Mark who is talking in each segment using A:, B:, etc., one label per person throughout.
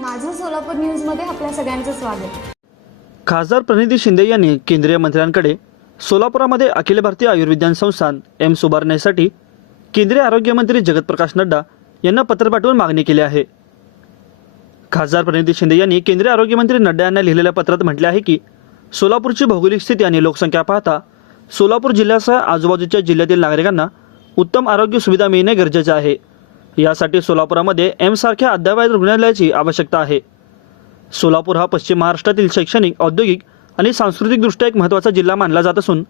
A: माझं सोलापूर न्यूजमध्ये आपल्या सगळ्यांचं स्वागत.
B: खासदार प्रणिती शिंदे यांनी केंद्रीय मंत्र्यांकडे सोलापुरामध्ये अखिल भारतीय आयुर्विज्ञान संस्थान एम्स उभारण्यासाठी केंद्रीय आरोग्यमंत्री जगतप्रकाश नड्डा यांना पत्र पाठवून मागणी केली आहे. खासदार प्रणिती शिंदे यांनी केंद्रीय आरोग्यमंत्री नड्डा यांना लिहिलेल्या पत्रात म्हटले आहे की सोलापूरची भौगोलिक स्थिती आणि लोकसंख्या पाहता सोलापूर जिल्ह्यासह आजूबाजूच्या जिल्ह्यातील नागरिकांना उत्तम आरोग्य सुविधा मिळणे गरजेचे आहे. यासाठी सोलापुरामध्ये एम्ससारख्या अद्ययावत रुग्णालयाची आवश्यकता आहे. सोलापूर हा पश्चिम महाराष्ट्रातील शैक्षणिक औद्योगिक आणि सांस्कृतिकदृष्ट्या एक महत्त्वाचा जिल्हा मानला जात असून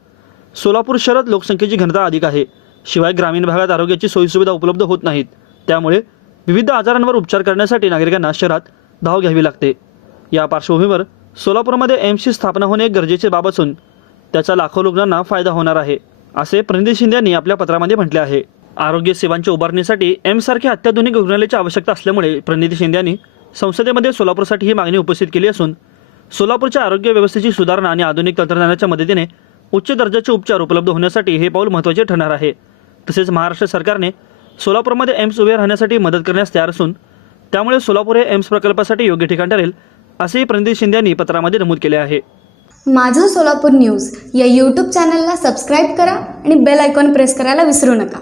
B: सोलापूर शहरात लोकसंख्येची घनता अधिक आहे. शिवाय ग्रामीण भागात आरोग्याची सोयीसुविधा उपलब्ध होत नाहीत. त्यामुळे विविध आजारांवर उपचार करण्यासाठी नागरिकांना शहरात धाव घ्यावी लागते. या पार्श्वभूमीवर सोलापूरमध्ये एम्सची स्थापना होणे गरजेचे बाब असून त्याचा लाखो रुग्णांना फायदा होणार आहे असे प्रणिधी शिंदे यांनी आपल्या पत्रामध्ये म्हटले आहे. आरोग्य सेवांच्या उभारणीसाठी एम्ससारख्या अत्याधुनिक रुग्णालयाची आवश्यकता असल्यामुळे प्रणिती शिंदे यांनी संसदेमध्ये सोलापूरसाठी ही मागणी उपस्थित केली असून सोलापूरच्या आरोग्य व्यवस्थेची सुधारणा आणि आधुनिक तंत्रज्ञानाच्या मदतीने उच्च दर्जाचे उपचार उपलब्ध होण्यासाठी हे पाऊल महत्त्वाचे ठरणार आहे. तसेच महाराष्ट्र सरकारने सोलापूरमध्ये एम्स उभे राहण्यासाठी मदत करण्यास तयार असून त्यामुळे सोलापूर हे एम्स प्रकल्पासाठी योग्य ठिकाण ठरेल असेही प्रणिती शिंदे यांनी पत्रामध्ये नमूद केले आहे.
A: माझं सोलापूर न्यूज या यूट्यूब चॅनलला सबस्क्राईब करा आणि बेल आयकॉन प्रेस करायला विसरू नका.